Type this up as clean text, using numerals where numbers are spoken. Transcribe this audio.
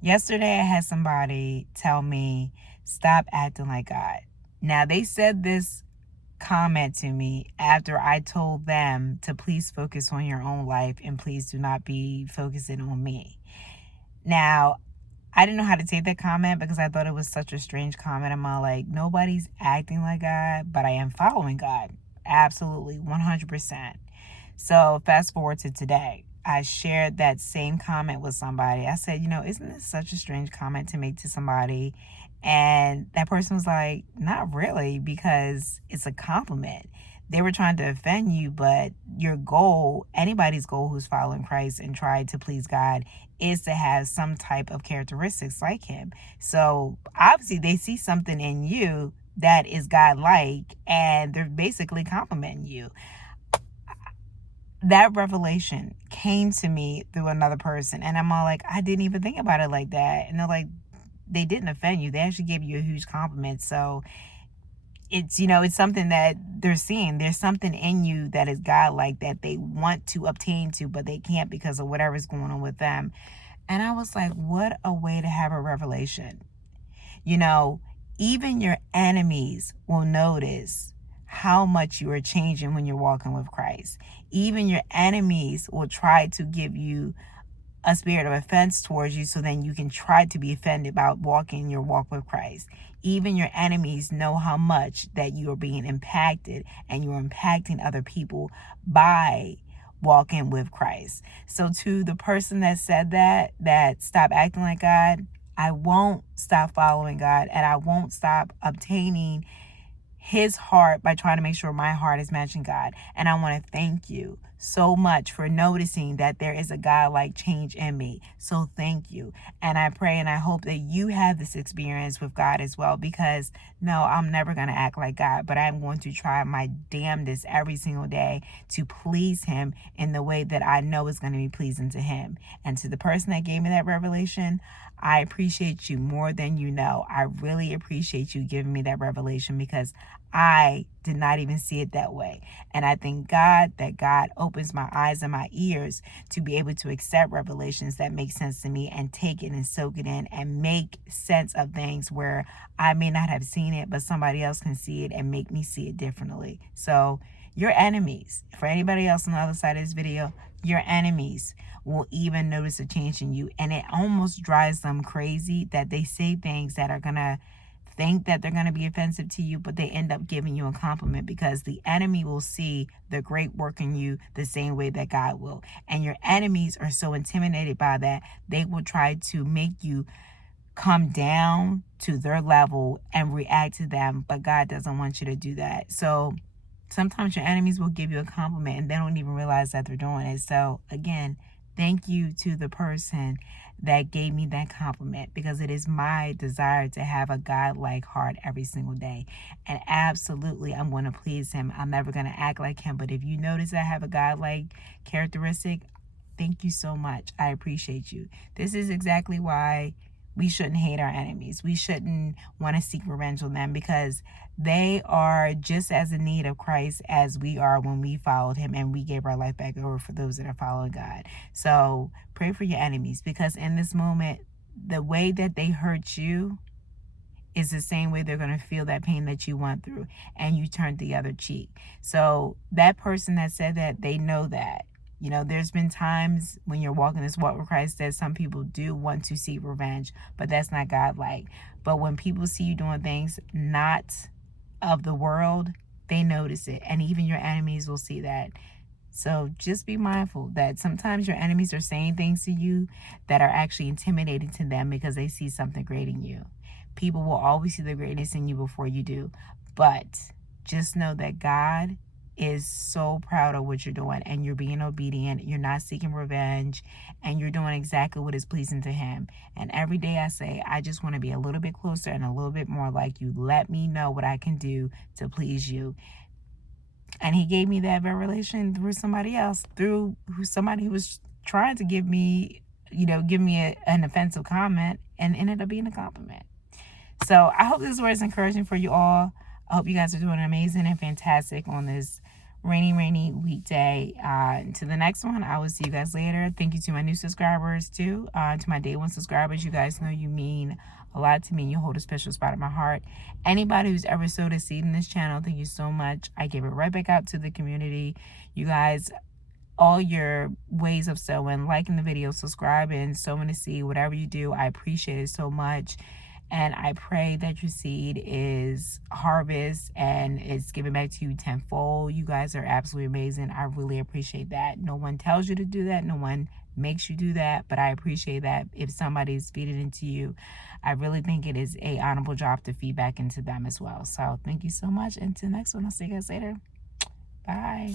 Yesterday, I had somebody tell me, stop acting like God. Now, they said this comment to me after I told them to please focus on your own life and please do not be focusing on me. Now, I didn't know how to take that comment because I thought it was such a strange comment. I'm all like, nobody's acting like God, but I am following God. Absolutely, 100%. So fast forward to today. I shared that same comment with somebody. I said, isn't this such a strange comment to make to somebody? And that person was like, not really, because it's a compliment. They were trying to offend you, but your goal, anybody's goal who's following Christ and tried to please God, is to have some type of characteristics like him. So obviously they see something in you that is godlike, and they're basically complimenting you. That revelation came to me through another person, and I'm all like, I didn't even think about it like that. And they're like, they didn't offend you, they actually gave you a huge compliment. So it's something that they're seeing. There's something in you that is godlike that they want to obtain to, but they can't because of whatever's going on with them. And I was like, what a way to have a revelation. you know Even your enemies will notice how much you are changing when you're walking with Christ. Even your enemies will try to give you a spirit of offense towards you, so then you can try to be offended about walking your walk with Christ. Even your enemies know how much that you are being impacted, and you're impacting other people by walking with Christ. So to the person that said that stop acting like God, I won't stop following God, and I won't stop obtaining his heart by trying to make sure my heart is matching God. And I want to thank you so much for noticing that there is a God-like change in me. So thank you. And I pray and I hope that you have this experience with God as well, because no, I'm never going to act like God, but I'm going to try my damnedest every single day to please him in the way that I know is going to be pleasing to him. And to the person that gave me that revelation, I appreciate you more than you know. I really appreciate you giving me that revelation, because I did not even see it that way. And I thank God that God opens my eyes and my ears to be able to accept revelations that make sense to me and take it and soak it in and make sense of things where I may not have seen it, but somebody else can see it and make me see it differently. So your enemies, for anybody else on the other side of this video, your enemies will even notice a change in you. And it almost drives them crazy that they say things that are going to think that they're going to be offensive to you, but they end up giving you a compliment, because the enemy will see the great work in you the same way that God will. And your enemies are so intimidated by that, they will try to make you come down to their level and react to them, but God doesn't want you to do that. So sometimes your enemies will give you a compliment and they don't even realize that they're doing it. So again, thank you to the person that gave me that compliment, because it is my desire to have a God-like heart every single day. And absolutely, I'm going to please him. I'm never going to act like him. But if you notice I have a God-like characteristic, thank you so much. I appreciate you. This is exactly why we shouldn't hate our enemies. We shouldn't want to seek revenge on them, because they are just as in need of Christ as we are when we followed him and we gave our life back over for those that are following God. So pray for your enemies, because in this moment, the way that they hurt you is the same way they're going to feel that pain that you went through, and you turned the other cheek. So that person that said that, they know that. There's been times when you're walking this walk with Christ that some people do want to seek revenge, but that's not God-like. But when people see you doing things not of the world, they notice it. And even your enemies will see that. So just be mindful that sometimes your enemies are saying things to you that are actually intimidating to them, because they see something great in you. People will always see the greatness in you before you do. But just know that God is so proud of what you're doing, and you're being obedient. You're not seeking revenge, and you're doing exactly what is pleasing to him. And every day I say, I just want to be a little bit closer and a little bit more like you. Let me know what I can do to please you. And he gave me that revelation through somebody else, through somebody who was trying to give me an offensive comment, and ended up being a compliment. So I hope this word is encouraging for you all. I hope you guys are doing amazing and fantastic on this rainy weekday. To the next one, I will see you guys later. Thank you to my new subscribers too. To my day one subscribers, you guys know you mean a lot to me. You hold a special spot in my heart. Anybody who's ever sowed a seed in this channel, thank you so much. I give it right back out to the community. You guys, all your ways of sowing, liking the video, subscribing, sowing a seed, whatever you do, I appreciate it so much. And I pray that your seed is harvest and it's given back to you tenfold. You guys are absolutely amazing. I really appreciate that. No one tells you to do that. No one makes you do that, but I appreciate that. If somebody's feeding into you, I really think it is a honorable job to feed back into them as well. So thank you so much. Until next one, I'll see you guys later. Bye.